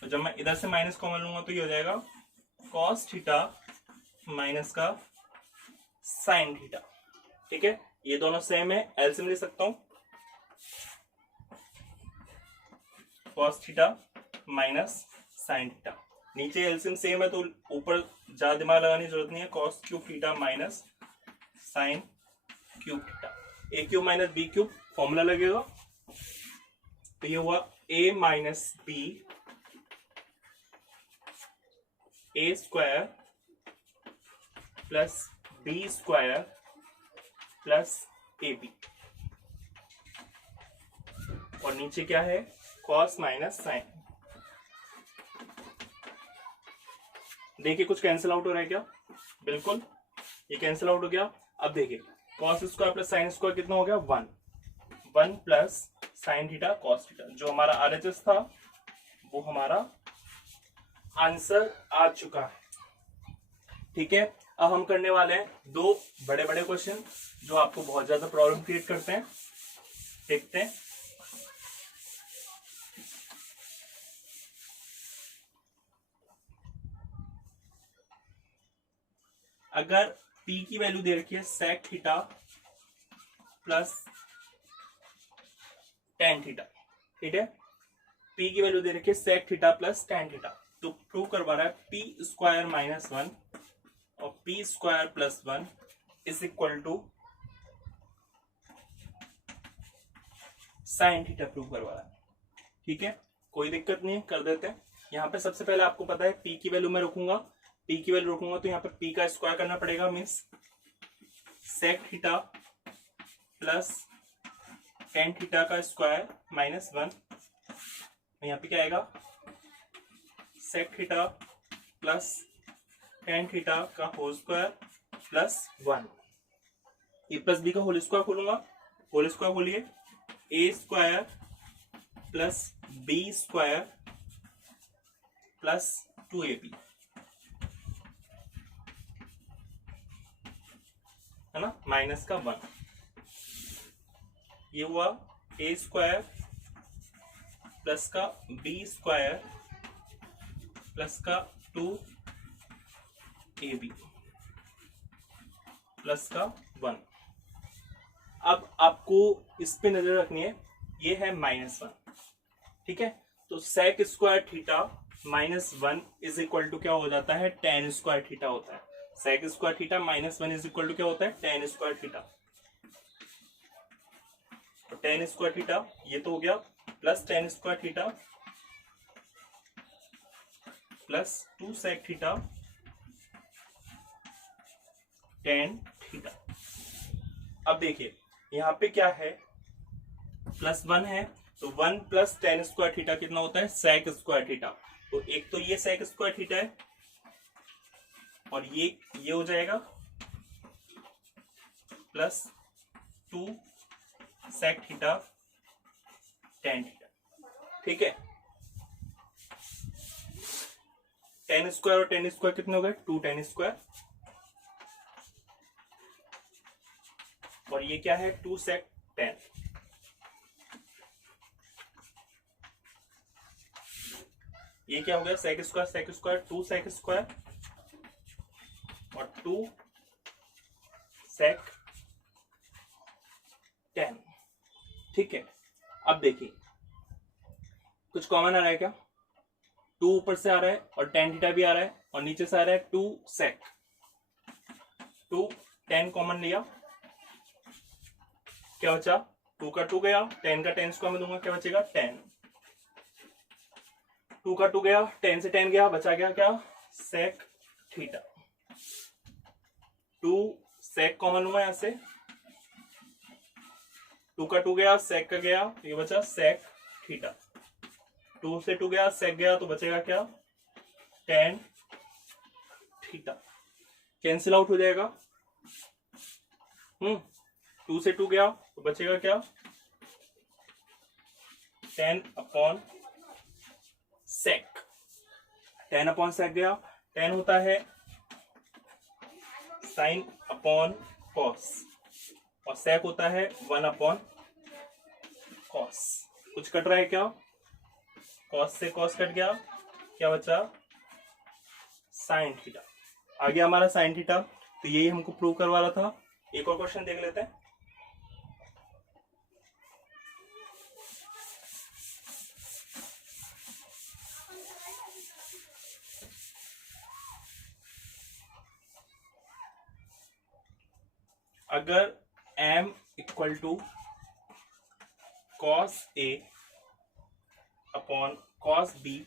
तो जब मैं इधर से माइनस कॉमन लूंगा तो ये हो जाएगा कॉस थीटा माइनस का साइन थीटा, ठीक है। ये दोनों सेम है, एलसीएम ले सकता हूं, cos theta minus sine theta. नीचे एलसीएम सेम है तो ऊपर ज्यादा दिमाग लगाने की जरूरत नहीं है, cos cube theta minus sine cube theta, a cube minus B cube formula लगेगा, तो ये हुआ a minus B A square plus B square plus A b, और नीचे क्या है कॉस माइनस साइन। देखिए कुछ कैंसिल आउट हो रहा है क्या, बिल्कुल ये कैंसिल आउट हो गया। अब देखिए cos square plus sine square कितना हो गया 1 plus sine theta cos theta, जो हमारा आरएचएस था वो हमारा आंसर आ चुका है, ठीक है। अब हम करने वाले हैं दो बड़े बड़े क्वेश्चन जो आपको बहुत ज्यादा प्रॉब्लम क्रिएट करते हैं, देखते हैं। अगर P की वैल्यू दे रखी है sec theta plus tan theta, ठीक है, P की वैल्यू दे रखी है sec theta plus tan theta, तो प्रूव करवा रहा है पी स्क्वायर माइनस 1 और P square plus 1 is equal to sine theta prove करवा रहा है, ठीक है, कोई दिक्कत नहीं है, कर देते हैं। यहाँ पे सबसे पहले आपको पता है P की वैल्यू मैं रखूंगा, P की वैल्यू रखूंगा तो यहाँ पे P का स्क्वायर करना पड़ेगा, means sec theta plus tan theta का स्क्वायर माइनस 1, यहाँ पे क्या आएगा sec theta plus tan theta का whole square plus 1, a plus b का होल स्क्वायर खोलूंगा, होल स्क्वायर खोलिए a square plus B square plus 2ab, है ना, माइनस का 1, ये हुआ ए स्क्वायर प्लस का बी स्क्वायर प्लस का 2ab प्लस का 1। अब आपको इस पे नजर रखनी है, ये है -1, ठीक है, तो sec square theta -1 is equal to क्या हो जाता है टेन स्क्वायर थीटा होता है। Sec square theta -1 is equal to क्या होता है टेन स्क्वायर थीटा, तो टेन स्क्वायर थीटा ये तो हो गया plus tan square theta plus 2 sec theta tan theta. अब देखिए यहाँ पे क्या है +1 है, तो 1 प्लस टेन स्क्वायर थीटा कितना होता है सेक स्क्वायर थीटा, तो एक तो ये सेक स्क्वायर थीटा है और ये हो जाएगा plus 2 sec theta tan theta, ठीक है। टेन स्क्वायर और टेन स्क्वायर कितने हो गए 2 टेन स्क्वायर, और ये क्या है 2 सेक 10। ये क्या हो गया, सेक स्क्वायर 2 सेक स्क्वायर और 2 सेक 10। ठीक है, अब देखिए कुछ कॉमन आ रहा है क्या, 2 ऊपर से आ रहा है और tan थीटा भी आ रहा है और नीचे से आ रहा है 2 सेक। 2 10 कॉमन लिया, क्या बचा, 2 का 2 गया, 10 का 10 स्क्वायर में दूंगा, क्या बचेगा 10। 2 का 2 गया, 10 से 10 गया, बचा गया क्या, सेक थीटा। 2 सेक कॉमन हुआ यहां से, 2 का 2 गया, सेक का गया, ये बचा सेक थीटा। 2 से 2 गया, सेक गया, तो बचेगा क्या, tan थीटा। कैंसिल आउट हो जाएगा। 2 से 2 गया तो बचेगा क्या, 10 अपॉन सेक। 10 अपॉन सेक गया, 10 होता है साइन अपॉन कॉस और सेक होता है 1 अपॉन कॉस। कुछ कट रहा है क्या, कॉस से कॉस कट गया, क्या बचा, साइन थीटा। आ गया हमारा साइन थीटा, तो यही हमको प्रूव करवाना था। एक और क्वेश्चन देख लेते हैं। अगर m equal to cos a upon cos b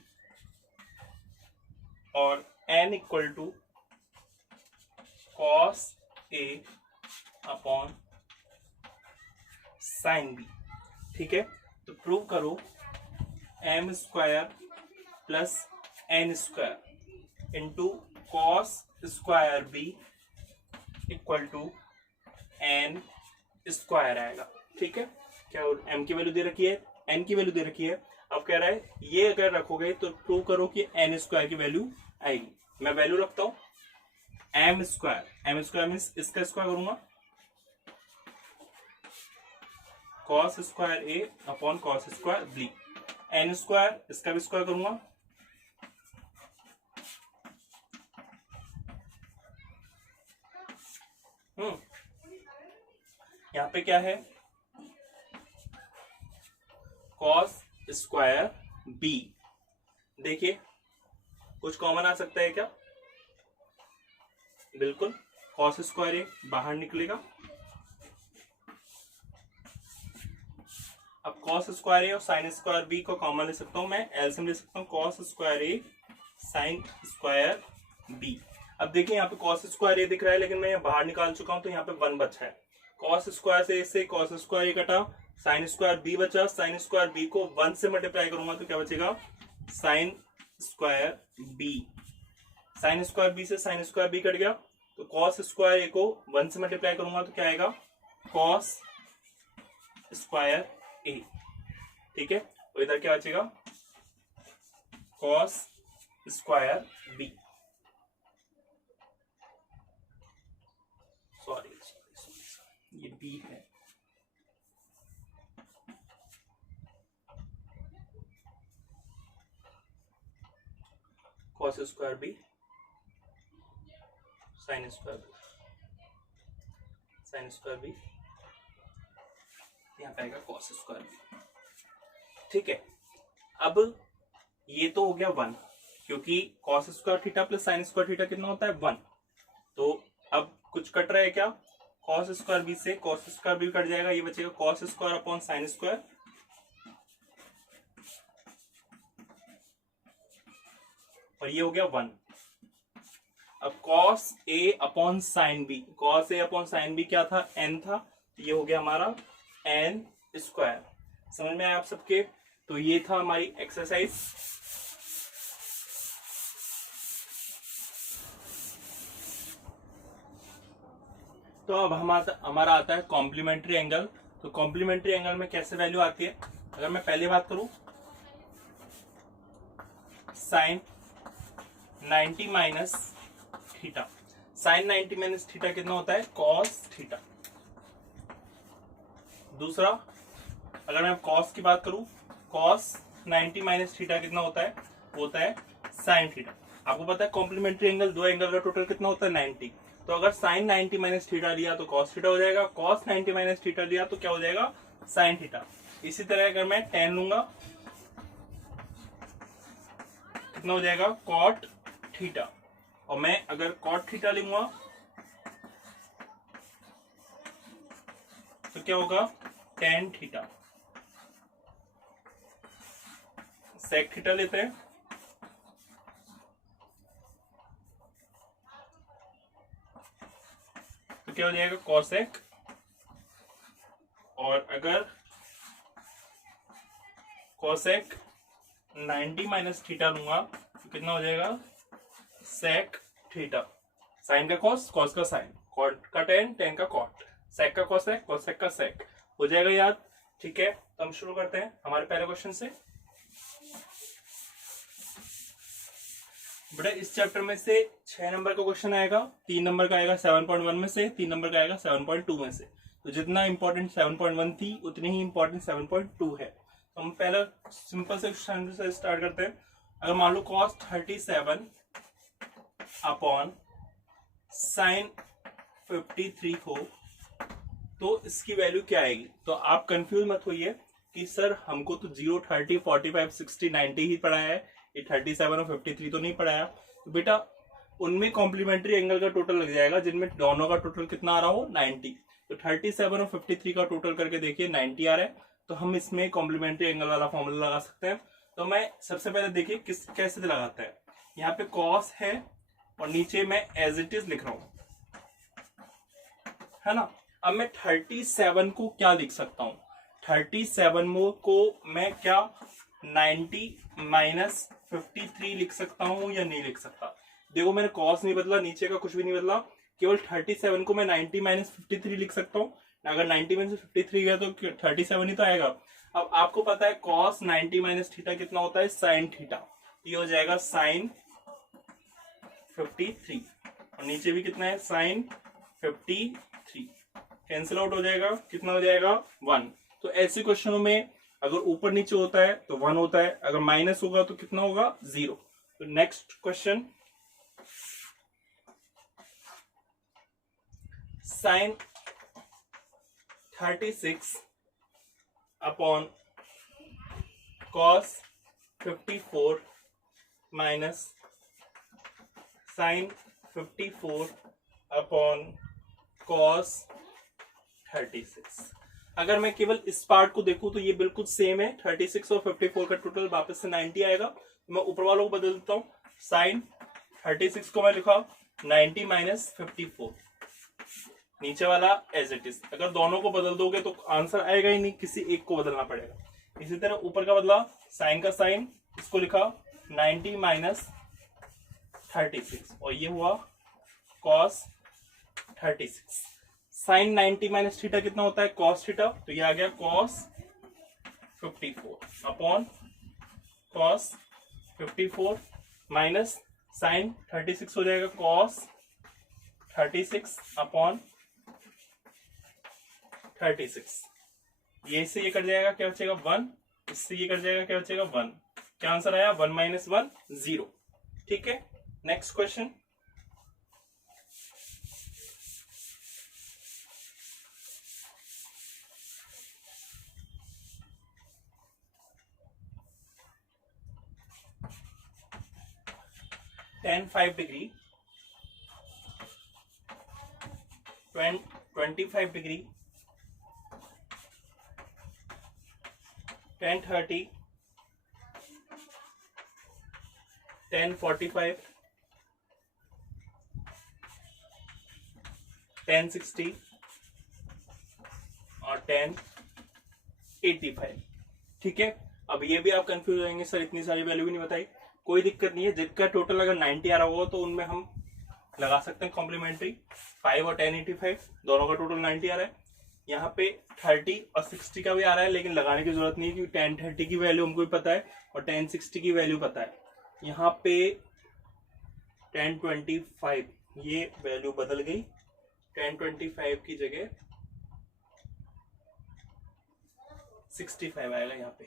और n equal to cos a upon sine b, ठीक है, तो प्रूव करो m square plus n square into cos square b equal to n square आएगा। ठीक है, क्या m की वैल्यू दे रखी है, n की वैल्यू दे रखी है। अब कह रहा है ये अगर रखोगे तो प्रूव करो कि n स्क्वायर की वैल्यू आएगी। मैं वैल्यू रखता हूं m स्क्वायर मीन्स इसका स्क्वायर करूंगा, cos square a upon cos square b। n square इसका भी स्क्वायर करूंगा, यहाँ पे क्या है, कॉस स्क्वायर b। देखिए कुछ कॉमन आ सकता है क्या, बिल्कुल, कॉस स्क्वायर ए बाहर निकलेगा। अब कॉस स्क्वायर ए और साइन स्क्वायर बी को कॉमन ले सकता हूं, मैं एलसीएम ले सकता हूं, कॉस स्क्वायर ए साइन स्क्वायर बी। अब देखिए यहाँ पे कॉस स्क्वायर ए दिख रहा है लेकिन मैं बाहर निकाल चुका हूं, तो यहाँ पे 1 बचा है। कॉस स्क्वायर से कॉस स्क्वायर ए कटा, साइन स्क्वायर बी बचा, साइन स्क्वायर बी को 1 से मल्टीप्लाई करूंगा तो क्या बचेगा, sine square B. Sine square B से साइन स्क्वायर बी कट गया, तो कॉस स्क्वायर ए को 1 से मल्टीप्लाई करूंगा तो क्या आएगा, कॉस स्क्वायर ए। ठीक है, तो इधर क्या बचेगा, कॉस स्क्वायर बी। सॉरी ये बी है, cos square B sine square B, sine square B यहाँ पे आएगा कॉस स्क्वायर बी। ठीक है, अब ये तो हो गया 1, क्योंकि cos square theta plus sign square theta कितना होता है 1। तो अब कुछ कट रहा है क्या, कॉस स्क्वायर बी से कॉस स्क्वायर बी कट जाएगा, ये बचेगा cos square upon sine square, और ये हो गया 1। अब cos A upon sine B, cos A upon sine B क्या था, n था, ये हो गया हमारा n स्क्वायर। समझ में आया आप सबके, तो ये था हमारी एक्सरसाइज। तो अब हमारा आता है कॉम्प्लीमेंट्री एंगल। तो कॉम्प्लीमेंट्री एंगल में कैसे वैल्यू आती है, अगर मैं पहले बात करूं, sine 90 minus theta, sine 90 minus theta कितना होता है, कॉस थीटा। दूसरा, अगर मैं कॉस की बात करूं, कॉस 90 माइनस थीटा कितना होता है, होता है साइन थीटा। आपको पता है कॉम्प्लीमेंट्री एंगल, दो एंगल का टोटल कितना होता है 90। तो अगर साइन 90 माइनस थीटा लिया तो कॉस थीटा हो जाएगा, कॉस 90 माइनस थीटा लिया तो क्या हो जाएगा, साइन थीटा। इसी तरह अगर मैं टेन लूंगा कितना हो जाएगा, कॉट थीटा। और मैं अगर कॉट थीटा लूंगा तो क्या होगा, टेन थीटा। सेक थीटा लेते हैं, तो क्या हो जाएगा, कॉसेक। और अगर कॉसेक 90 माइनस थीटा लूंगा तो कितना हो जाएगा, सेक थीटा। साइन का कॉस, कॉस का साइन, कॉट का टेन, टेन का कॉट, सेक का कॉसेक, कॉसेक का सेक। हो जाएगा याद। ठीक है, तो हम शुरू करते हैं हमारे पहले क्वेश्चन से। बेटा इस चैप्टर में से 6 नंबर का क्वेश्चन आएगा, 3 नंबर का आएगा 7.1 में से, 3 नंबर का आएगा 7.2 में से। तो जितना इंपॉर्टेंट 7.1 थी उतनी ही इंपॉर्टेंट 7.2 है। तो हम पहला सिंपल से क्वेश्चन से स्टार्ट करते हैं। अगर मान लो cos 37 अपॉन साइन 53 हो तो इसकी वैल्यू क्या आएगी। तो आप कंफ्यूज मत होइए कि सर हमको तो 0, 30, 45, 60, 90 ही पढ़ाया है, ये 37 और 53 तो नहीं पढ़ाया। तो बेटा उनमें कॉम्प्लीमेंट्री एंगल का टोटल लग जाएगा जिनमें दोनों का टोटल कितना आ रहा हो, 90। तो 37 और 53 का टोटल करके देखिए 90 आ रहा है। तो हम इसमें कॉम्प्लीमेंट्री एंगल वाला फॉर्मूला लगा सकते हैं। तो मैं सबसे पहले देखिए कैसे लगाते हैं। यहाँ पे कॉस है और नीचे मैं एज इट इज लिख रहा हूं, है ना। अब मैं 37 को क्या लिख सकता हूं, 37 को मैं क्या 90 माइनस 53 लिख सकता हूं या नहीं लिख सकता। देखो मैंने कॉस नहीं बदला, नीचे का कुछ भी नहीं बदला, केवल 37 को मैं 90 माइनस 53 लिख सकता हूँ। अगर 90 माइनस 53 गया तो 37 ही तो आएगा। अब आपको पता है कॉस 90 माइनस थीटा कितना होता है, साइन थीटा। ये हो जाएगा साइन 53 और नीचे भी कितना है, साइन 53। कैंसिल आउट हो जाएगा, कितना हो जाएगा 1। तो ऐसे क्वेश्चनों में अगर ऊपर नीचे होता है तो 1 होता है, अगर माइनस होगा तो कितना होगा, 0। तो next question, sine 36 upon cos 54 minus sine 54 upon cos 36। अगर मैं केवल इस पार्ट को देखूं तो ये बिल्कुल सेम है, 36 और 54 का टोटल वापस से 90 आएगा। तो मैं ऊपर वालों को बदल देता हूं, साइन 36 को मैं लिखा 90 माइनस 54, नीचे वाला एज इट इज। अगर दोनों को बदल दोगे तो आंसर आएगा ही नहीं, किसी एक को बदलना पड़ेगा। इसी तरह ऊपर का बदला, साइन का साइन, इसको लिखा 90 माइनस 36 और ये हुआ कॉस 36। साइन 90 माइनस थीटा कितना होता है, कॉस थीटा। तो ये आ गया cos 54 upon cos 54 minus sine 36 हो जाएगा कॉस 36 अपॉन 36। ये से ये कट जाएगा, क्या बचेगा 1, इससे ये कट जाएगा, क्या बचेगा 1। क्या आंसर आया, 1 माइनस 1 0। ठीक है, next question, tan 5 degree 25 degree tan 30 tan 45 tan 60 और tan 85। ठीक है, अब ये भी आप कंफ्यूज होंगे, सर इतनी सारी वैल्यू भी नहीं बताई। कोई दिक्कत नहीं है, जिसका टोटल अगर 90 आ रहा होगा तो उनमें हम लगा सकते हैं कॉम्प्लीमेंट्री। 5 और tan 85 दोनों का टोटल 90 आ रहा है। यहाँ पे 30 और 60 का भी आ रहा है, लेकिन लगाने की जरूरत नहीं है क्योंकि tan 30 की वैल्यू हमको भी पता है और tan 60 की वैल्यू पता है। यहाँ पे tan 25 ये वैल्यू बदल गई, tan 25 की जगह 65 आएगा यहाँ पे,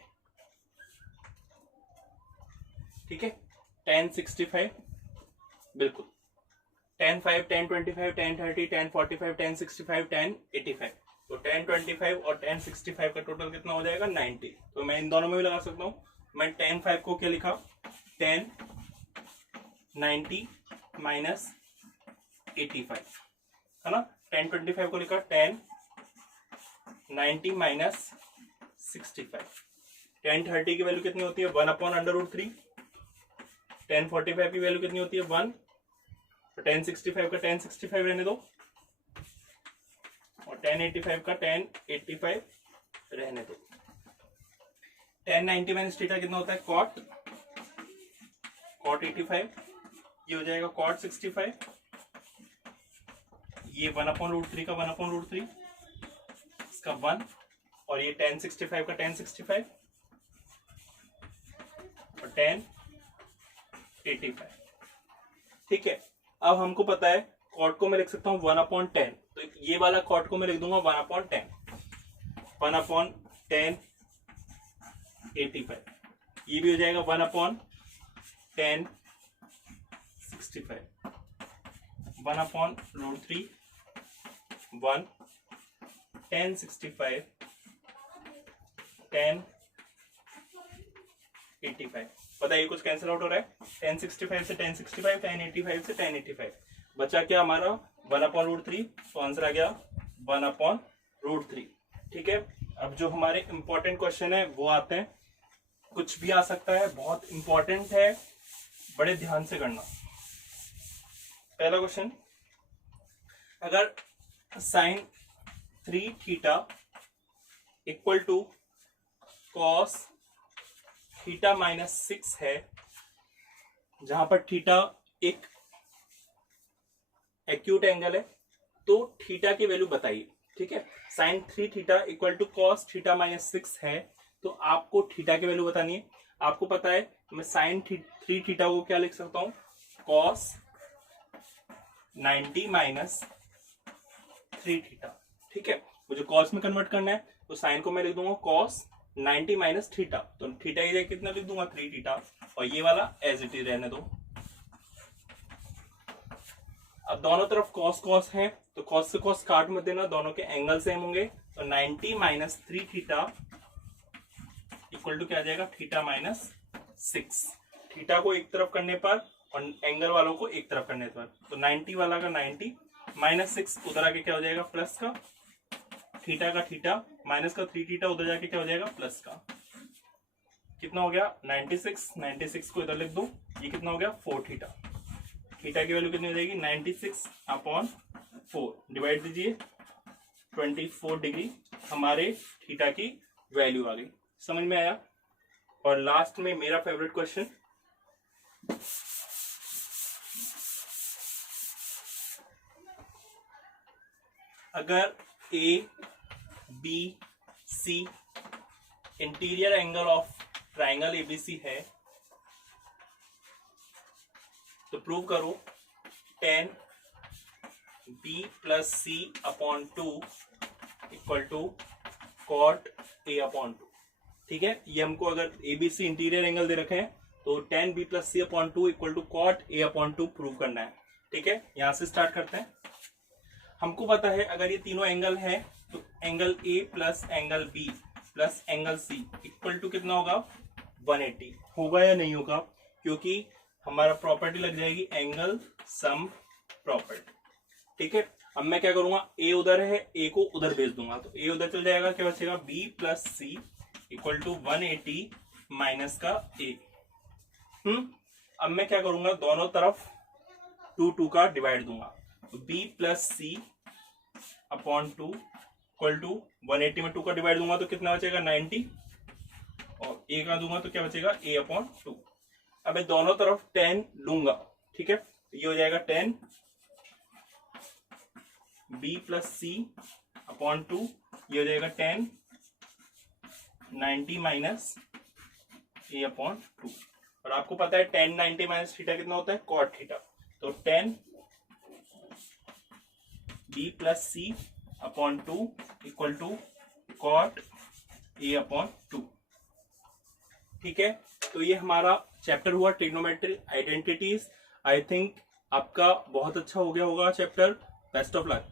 ठीक है। tan 65 बिल्कुल, tan 5, tan 25, tan 30, tan 45, tan 65, tan 85, तो tan 25 और tan 65 का टोटल कितना हो जाएगा 90। तो मैं इन दोनों में भी लगा सकता हूँ। मैं tan 5 को क्या लिखा, tan 90 माइनस 85, है ना। tan 25 को लिखा tan 90 माइनस 65। tan 30 की वैल्यू कितनी होती है 1/√3। tan 45 की वैल्यू कितनी होती है 1। तो tan 65 का tan 65 रहने दो और tan 85 का tan 85 रहने दो। tan 90 माइनस थीटा कितना होता है cot 85, ये हो जाएगा cot 65, ये 1/√3 का 1/√3 इसका 1, और ये tan 65 का tan 65 और tan 85, ठीक है। अब हमको पता है कॉट को मैं लिख सकता हूँ 1/10, तो ये वाला कॉट को मैं लिख दूंगा 1/10, 1/10 85, ये भी हो जाएगा 1/10 65, 1/√3 1 tan 65 tan 85। बताइए कुछ कैंसिल आउट हो रहा है, tan 65 से tan 65, tan 85 से tan 85, बचा क्या हमारा 1/√3, तो आंसर आ गया 1/√3, ठीक है। अब जो हमारे इंपॉर्टेंट क्वेश्चन है वो आते हैं, कुछ भी आ सकता है, बहुत इंपॉर्टेंट है, बड़े ध्यान से करना। पहला क्वेश्चन, अगर sin 3 theta equal to cos theta minus 6 है, जहां पर थीटा एक एक्यूट एंगल है, तो थीटा की वैल्यू बताइए, ठीक है। sin 3 theta equal to cos theta minus 6 है, तो आपको थीटा की वैल्यू बतानी है। आपको पता है मैं sin 3 थीटा को क्या लिख सकता हूं, cos 90 माइनस 3 थीटा, ठीक है। मुझे cos में कन्वर्ट करना है, तो sin को मैं लिख दूंगा cos 90 माइनस थीटा, तो थीटा की जगह कितना लिख दूंगा 3 थीटा, और ये वाला एज इट इज रहने दो। अब दोनों तरफ cos cos है, तो cos से cos काट मत देना, दोनों के एंगल सेम होंगे, तो 90 माइनस 3 थीटा इक्वल टू क्या आ जाएगा थीटा माइनस 6। थीटा को एक तरफ करने पर और एंगल वालों को एक तरफ करने पर, तो 90 वाला का 90 माइनस 6 उधर आके क्या हो जाएगा प्लस का, थीटा का थीटा माइनस का 3 थीटा उधर जाके क्या हो जाएगा प्लस का, कितना हो गया 96 को इधर लिख दो, ये कितना हो गया 4 थीटा। थीटा की वैल्यू कितनी हो जाएगी 96/4, डिवाइड दीजिए 24 डिग्री, हमारे थीटा की वैल्यू आ गई। समझ में आया। और लास्ट में मेरा फेवरेट क्वेश्चन, अगर A B C interior angle of triangle ABC है, तो प्रूव करो tan b plus C upon 2 equal to cot a/2, ठीक है। ये हमको अगर एबीसी इंटीरियर एंगल दे रखे हैं, तो tan b plus C upon 2 equal to cot a/2 प्रूव करना है, ठीक है। यहां से स्टार्ट करते हैं। हमको पता है अगर ये तीनों एंगल है, तो angle A plus angle B plus angle C equal to कितना होगा 180 होगा या नहीं होगा, क्योंकि हमारा प्रॉपर्टी लग जाएगी एंगल सम प्रॉपर्टी, ठीक है। अब मैं क्या करूंगा, ए उधर है, ए को उधर भेज दूंगा, तो ए उधर चल जाएगा, क्या बचेगा B plus C equal to 180 minus का ए। अब मैं क्या करूंगा, दोनों तरफ 2 का डिवाइड दूंगा, तो B plus C upon 2 equal to 180 में 2 का डिवाइड दूंगा तो कितना बचेगा 90, और ए का दूंगा तो क्या बचेगा a/2। अब मैं दोनों तरफ 10 लूंगा, ठीक है, तो ये हो जाएगा 10 b प्लस सी अपॉन 2, ये हो जाएगा 10 90 माइनस a/2। और आपको पता है 10 90 माइनस थीटा कितना होता है cot थीटा, तो 10 b plus C upon 2 equal to cot a upon 2। ठीक है, तो ये हमारा चैप्टर हुआ ट्रिग्नोमेट्री आइडेंटिटीज। आई थिंक आपका बहुत अच्छा हो गया होगा चैप्टर। Best of luck.